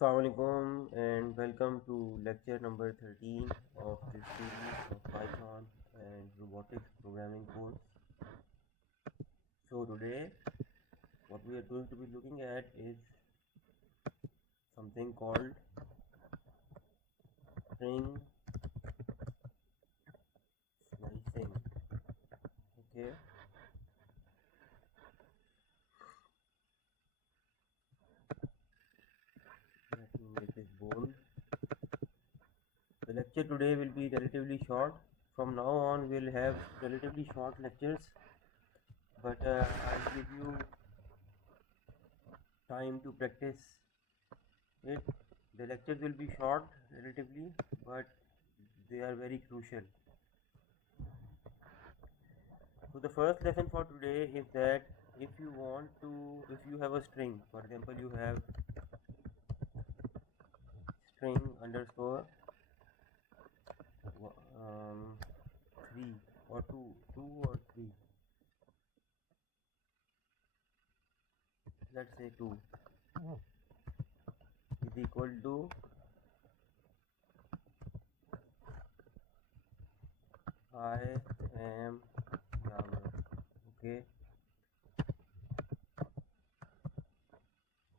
Assalamualaikum and welcome to lecture number 13 of this series of Python and robotics programming course. So today what we are going to be looking at is something called string slicing. Okay. Let me make this bold. The lecture today will be relatively short. From now on we'll have relatively short lectures, but I'll give you time to practice it. The lectures will be short relatively, but they are very crucial. So the first lesson for today is that if you have a string, for example, you have string underscore 3 or 2 or 3, let's say 2 is equal to I am Yamar. Okay,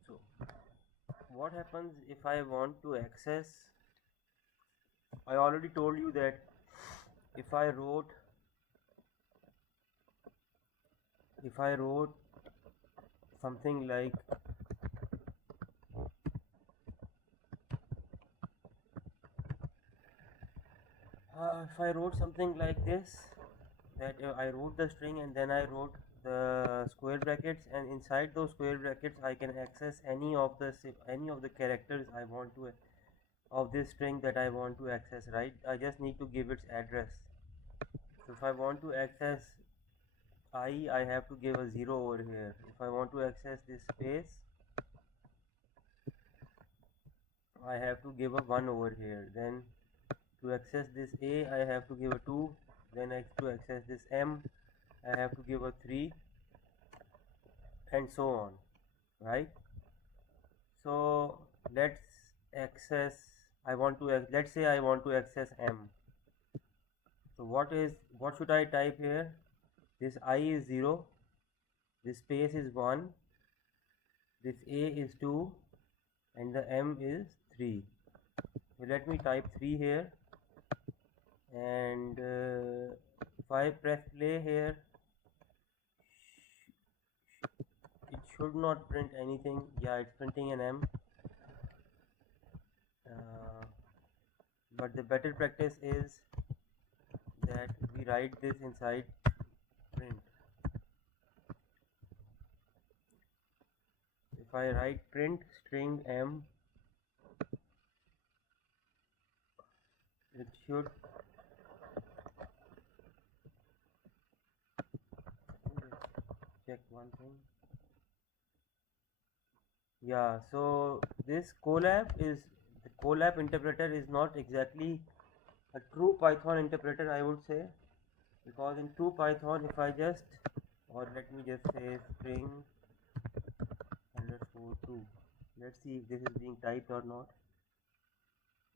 so what happens if I want to access? I already told you that if I wrote something like if I wrote something like this, that I wrote the string and then I wrote the square brackets, and inside those square brackets I can access any of the characters I want to of this string that I want to access, right? I just need to give its address. So if I want to access I have to give a 0 over here. If I want to access this space, I have to give a 1 over here. Then to access this A, I have to give a 2. Then to access this M, I have to give a 3, and so on, right? So let's access, let's say I want to access M. So what should I type here? This I is 0, this space is 1, this A is 2, and the M is 3. So let me type 3 here, and if I press play here, it should not print anything. Yeah, it's printing an M, but the better practice is that we write this inside print. If I write print string M, it should check one thing. Yeah, so this Colab interpreter is not exactly a true Python interpreter, I would say, because in true Python, if I just, or let me just say string underscore 2, let's see if this is being typed or not.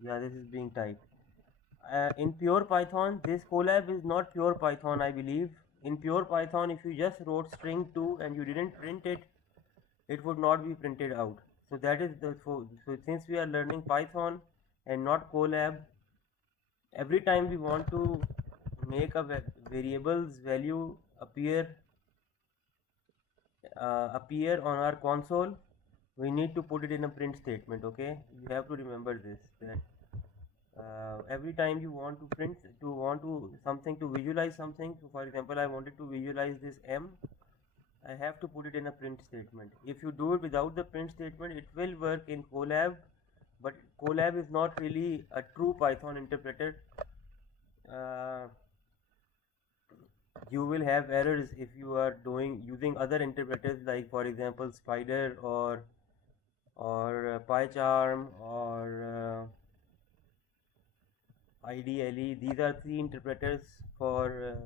Yeah, this is being typed. In pure Python, this Colab is not pure Python, I believe. In pure Python, if you just wrote string 2 and you didn't print it, it would not be printed out. So that is so since we are learning Python and not Colab, every time we want to make a variable's value appear on our console, we need to put it in a print statement. Okay, you have to remember this, that every time you want to visualize something. So for example, I wanted to visualize this M, I have to put it in a print statement. If you do it without the print statement, it will work in Colab, but Colab is not really a true Python interpreter. You will have errors if you are using other interpreters, like for example Spider or PyCharm or IDLE. These are three interpreters for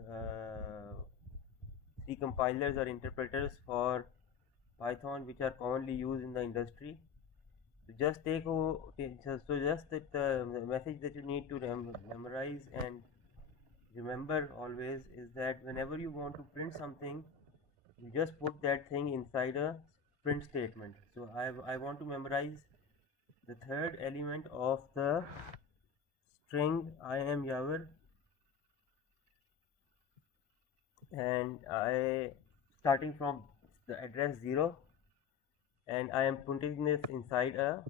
three compilers or interpreters for Python which are commonly used in the industry. just take so just the message that you need to memorize and remember always is that whenever you want to print something, you just put that thing inside a print statement. So I want to memorize the third element of the string I am Yaver, and I starting from the address 0, and I am putting this inside a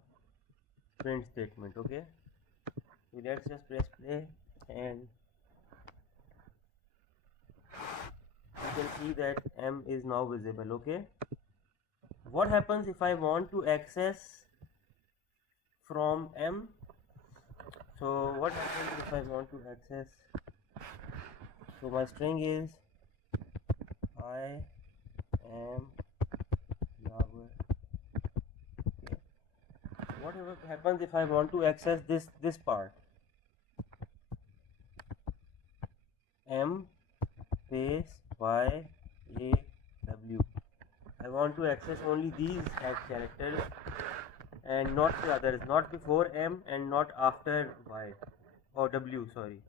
print statement. Okay, so let's just press play, and you can see that M is now visible. Okay, what happens if I want to access from M? So what happens if I want to access? So my string is I am Yaver. Okay. Whatever happens if I want to access this part? M space Y A W. I want to access only these characters and not the others, not before M and not after Y or W, sorry.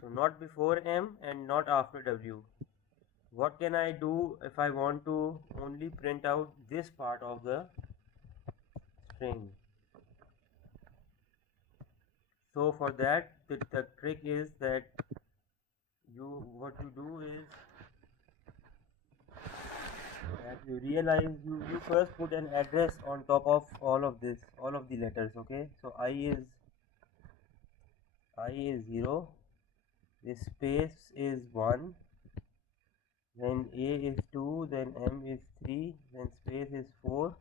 So not before M and not after W. What can I do if I want to only print out this part of the string? So for that, the trick is that what you do is that you realize you first put an address on top of all of this, all of the letters. Okay, so I is 0, this space is 1, then A is 2, then M is 3, then space is 4,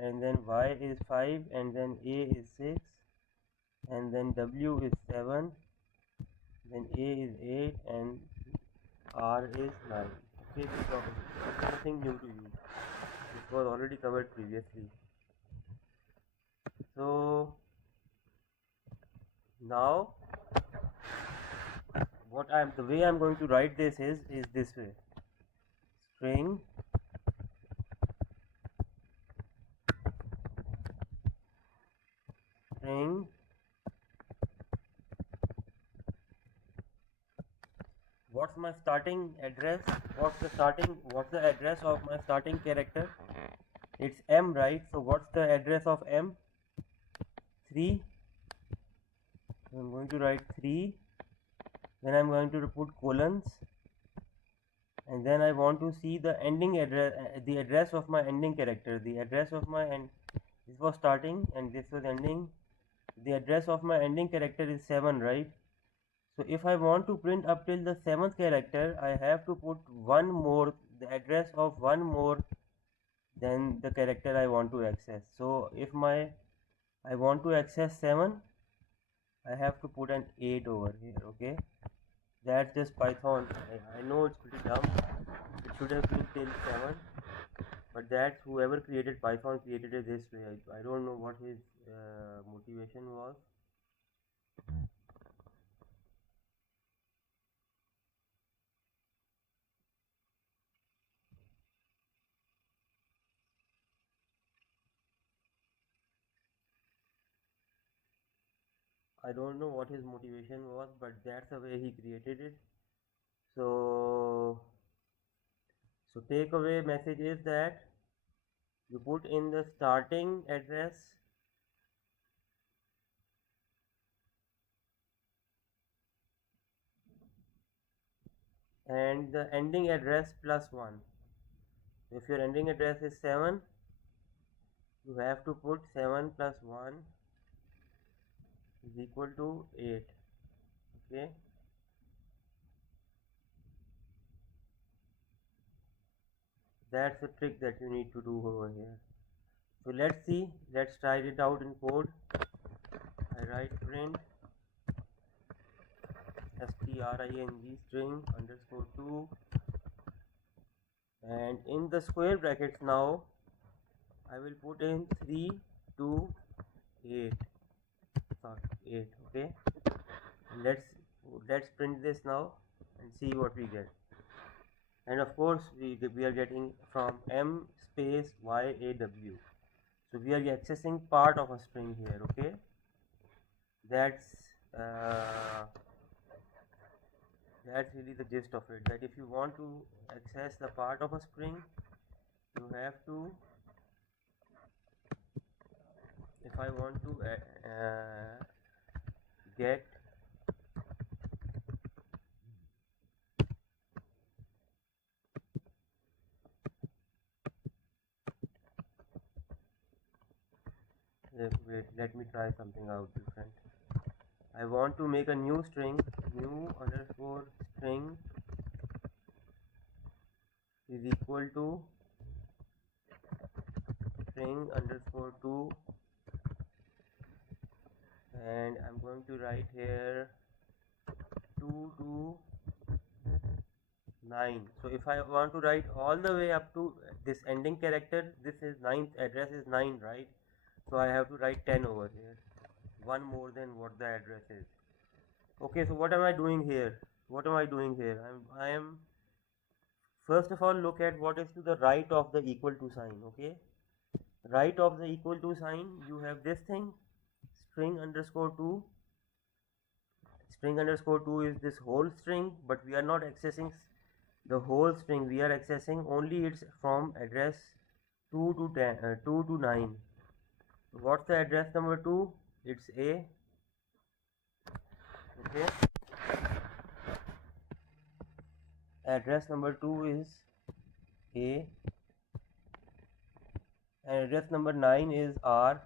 and then Y is 5, and then A is 6, and then W is 7, then A is 8, and R is 9. Okay, this is nothing new to you. This was already covered previously. So now the way I'm going to write this is this way. String what's my starting address? What's the address of my starting character? It's M, right? So what's the address of M? 3. So I'm going to write 3, then I'm going to put colons, and then I want to see the ending address, the address of my ending character. The address of my this was starting and this was ending. The address of my ending character is 7, right? So if I want to print up till the 7th character, I have to put the address of one more than the character I want to access. So if I want to access 7, I have to put an 8 over here. Okay, that's just Python. I know it's pretty dumb. It should have been till 7, but that's whoever created Python created it this way. I don't know what his motivation was. I don't know what his motivation was, but that's the way he created it. So takeaway message is that you put in the starting address and the ending address plus 1. If your ending address is 7, you have to put 7 plus 1 is equal to 8. Okay, that's the trick that you need to do over here. So let's try it out in code. I write print string string underscore 2, and in the square brackets now I will put in 3 2 8. Okay, let's print this now and see what we get. and of course we are getting from m space yaw. So we are accessing part of a string here. Okay, that's uh, that's really the gist of it, that if you want to access the part of a string, you have to, if I want to get wait, let me try something out different. I want to make a new string, new underscore string is equal to string underscore 2, and I'm going to write here 2 to 9. So if I want to write all the way up to this ending character, this is 9th address is 9, right? So I have to write 10 over here, one more than what the address is. Okay, so what am I doing here? What am I doing here? I am first of all, look at what is to the right of the equal to sign. Okay, right of the equal to sign, you have this thing, string underscore 2. String underscore 2 is this whole string, but we are not accessing the whole string, we are accessing only its from address 2 to 10, 2 to 9. What's the address number 2? It's a. Okay, address number 2 is a, and address number 9 is r.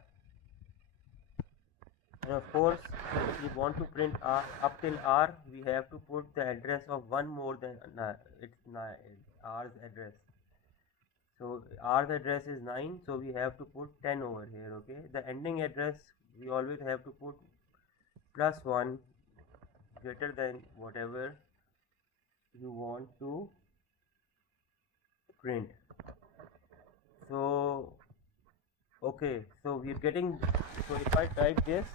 And of course, if we want to print r up till r, we have to put the address of one more than r's address. So r's address is 9, so we have to put 10 over here. Okay, the ending address we always have to put +1 greater than whatever you want to print. So okay, so we're getting, so if I type this,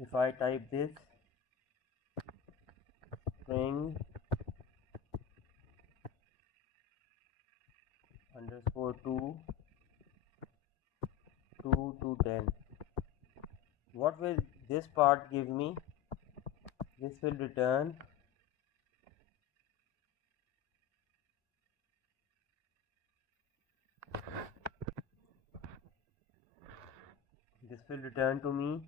if I type this string underscore 2 to 10, what will this part give me? This will return to me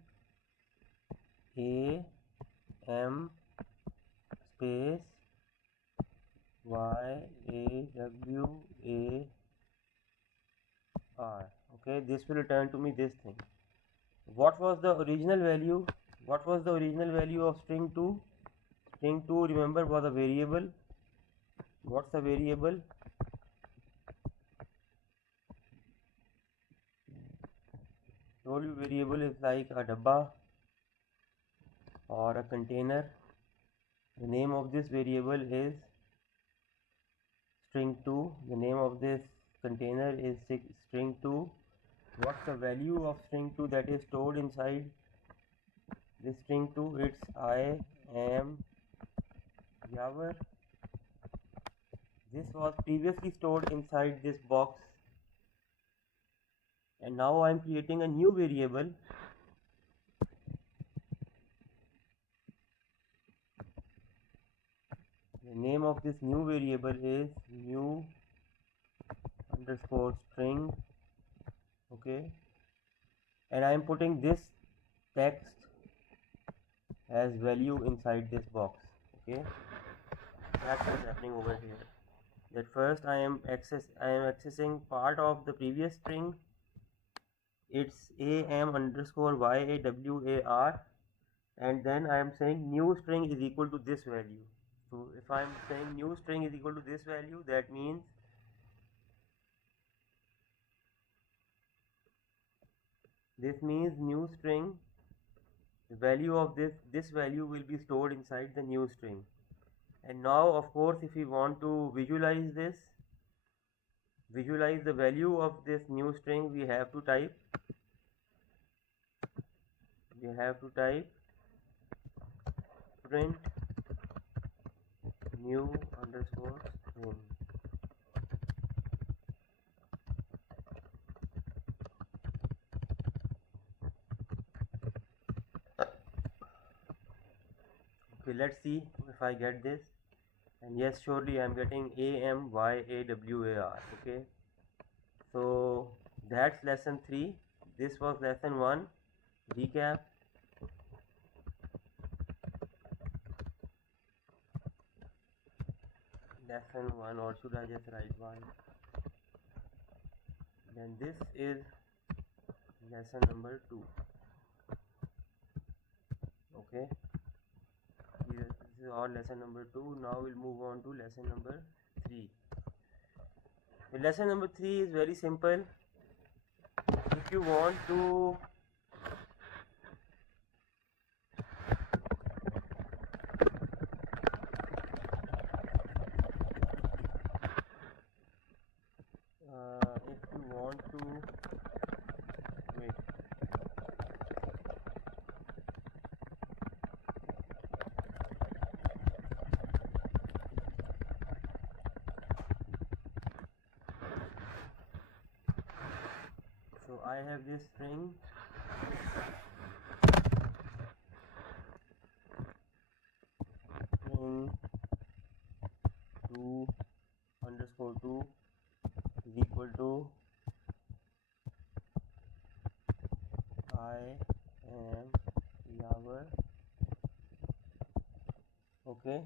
a m space yaw r. Okay, this will return to me this thing. What was the original value? What was the original value of string 2? String 2, remember, was a variable. What's a variable? Told you variable is like a dabba or a container. The name of this variable is string 2. The name of this container is string 2. What's the value of string 2 that is stored inside this string 2? It's I am yaw. This was previously stored inside this box, and now I am creating a new variable. The name of this new variable is new underscore string. Okay, and I am putting this text as value inside this box. Okay, that's what's happening over here. That first I am accessing part of the previous string. It's am underscore yawar, and then I am saying new string is equal to this value. So if I am saying new string is equal to this value, that means new string, the value of this value will be stored inside the new string. And now of course if we want to visualize the value of this new string, we have to type print new underscore string. Okay, let's see if I get this. And yes, surely I am getting AMYAWAR. Okay, so that's lesson 3. This was lesson 1. Recap. Lesson 1, or should I just write 1? Then this is lesson number 2. Okay, this is all lesson number 2. Now we'll move on to lesson number 3. The lesson number 3 is very simple. If you want to wait. So I have this string string 2 underscore 2 is equal to I am Yawar. Okay,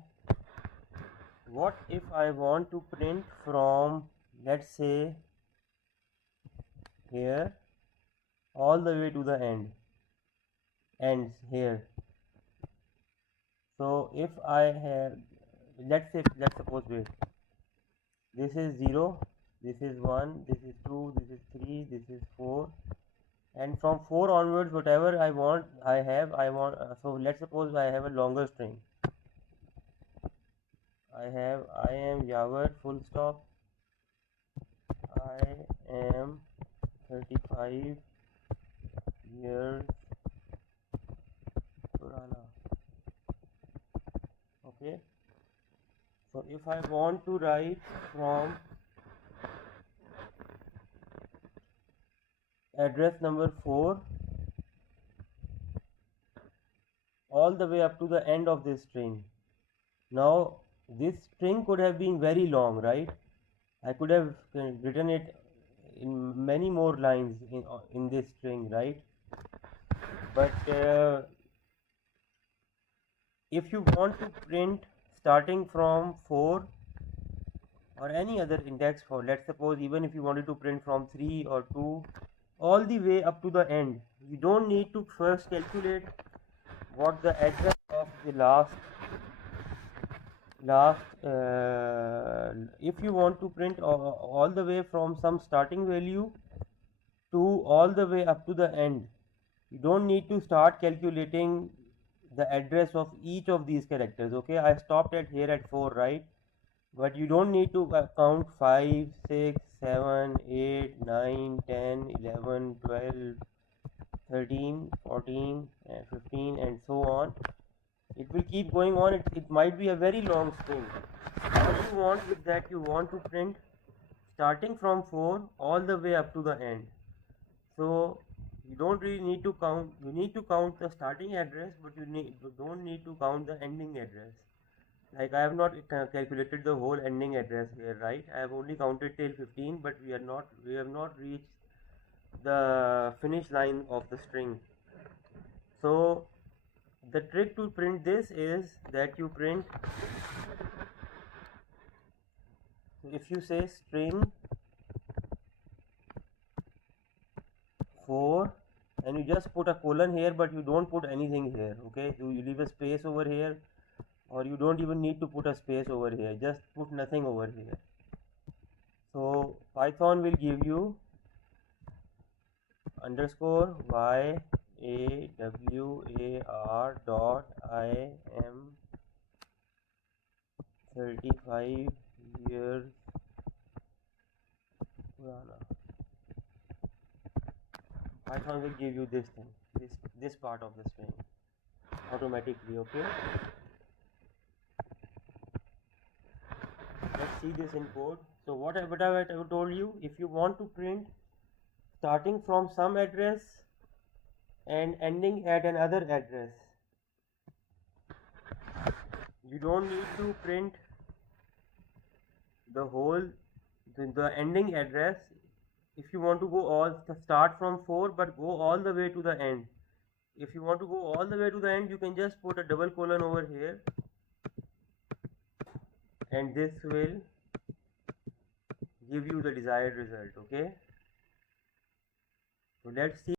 what if I want to print from, let's say, here all the way to the ends here? So if I have, let's suppose, wait, this is 0, this is 1, this is 2, this is 3, this is 4, and from 4 onwards whatever I want, so let's suppose I have a longer string. I am Yawar full stop, I am 35 years purana. Okay, so if I want to write from address number 4 all the way up to the end of this string, now this string could have been very long, right? I could have written it in many more lines in this string, right? But if you want to print starting from 4 or any other index, for let's suppose even if you wanted to print from 3 or 2 all the way up to the end, you don't need to first calculate what the address of the last if you want to print all the way from some starting value to all the way up to the end, you don't need to start calculating the address of each of these characters. Okay, I stopped at here at 4, right? But you don't need to count 5, 6, 7, 8, 9, 10, 11, 12, 13, 14, 15 and so on. It will keep going on. It might be a very long string. What you want with that, you want to print starting from 4 all the way up to the end. So you don't really need to count. You need to count the starting address, but you don't need to count the ending address. Like I have not calculated the whole ending address here, right? I have only counted till 15, but we have not reached the finish line of the string. So the trick to print this is that you print, if you say string 4 and you just put a colon here but you don't put anything here, okay, you leave a space over here, or you don't even need to put a space over here, just put nothing over here. So Python will give you underscore YAWAR dot IM 35 years purana. Python will give you this thing, this part of the string automatically. Okay, let's see this in code. So what I told you, if you want to print starting from some address and ending at another address, you don't need to print the whole the ending address. If you want to go all start from 4 but go all the way to the end, if you want to go all the way to the end, you can just put a double colon over here, and this will give you the desired result. Okay, so let's see